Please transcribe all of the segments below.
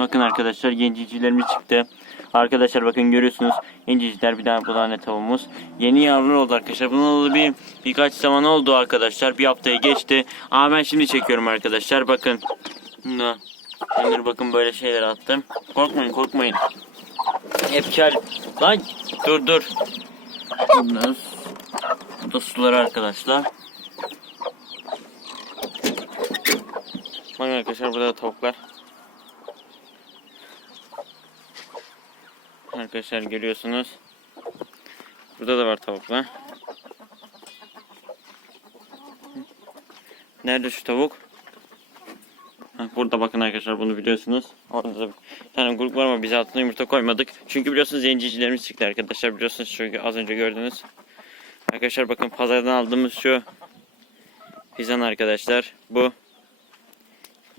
Bakın arkadaşlar gencicilerimiz çıktı. Arkadaşlar bakın görüyorsunuz genciciler bir tane bu tane tavuğumuz. Yeni yavrular oldu arkadaşlar. Bunun bir birkaç zaman oldu arkadaşlar. Bir haftayı geçti. Ama ben şimdi çekiyorum arkadaşlar. Bakın. Şimdi bakın böyle şeyler attım. Korkmayın korkmayın. Hep kel. Lan dur dur. Biraz. Bu da suları arkadaşlar. Bakın arkadaşlar burada da tavuklar. Arkadaşlar görüyorsunuz. Burada da var tavuklar. Nerede şu tavuk? Heh, Burada bakın arkadaşlar bunu biliyorsunuz. Orada da bir tane grup var ama biz altına yumurta koymadık. Çünkü biliyorsunuz zencicilerimiz çıktı arkadaşlar. Biliyorsunuz çünkü az önce gördünüz. Arkadaşlar bakın pazardan aldığımız şu pizan arkadaşlar. Bu.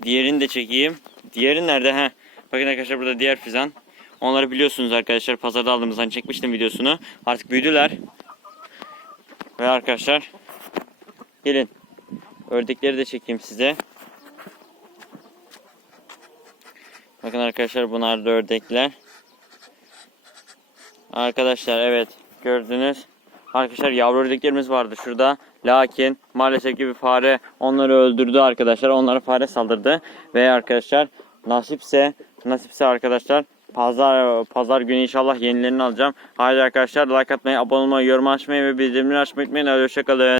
Diğerini de çekeyim. Diğeri nerede? Heh. Bakın arkadaşlar burada diğer fizan. Onları biliyorsunuz arkadaşlar. Pazarda aldığımızdan çekmiştim videosunu. Artık büyüdüler. Ve arkadaşlar gelin. Ördekleri de çekeyim size. Bakın arkadaşlar bunlar da ördekler. Arkadaşlar evet gördünüz. Arkadaşlar yavru ördeklerimiz vardı şurada. Lakin maalesef ki bir fare onları öldürdü arkadaşlar. Onlara fare saldırdı. Ve arkadaşlar nasipse nasipse arkadaşlar pazar pazar günü inşallah yenilerini alacağım. Haydi arkadaşlar like atmayı, abone olmayı, yorum açmayı ve bildirimleri açmayı unutmayın. Hoşçakalın.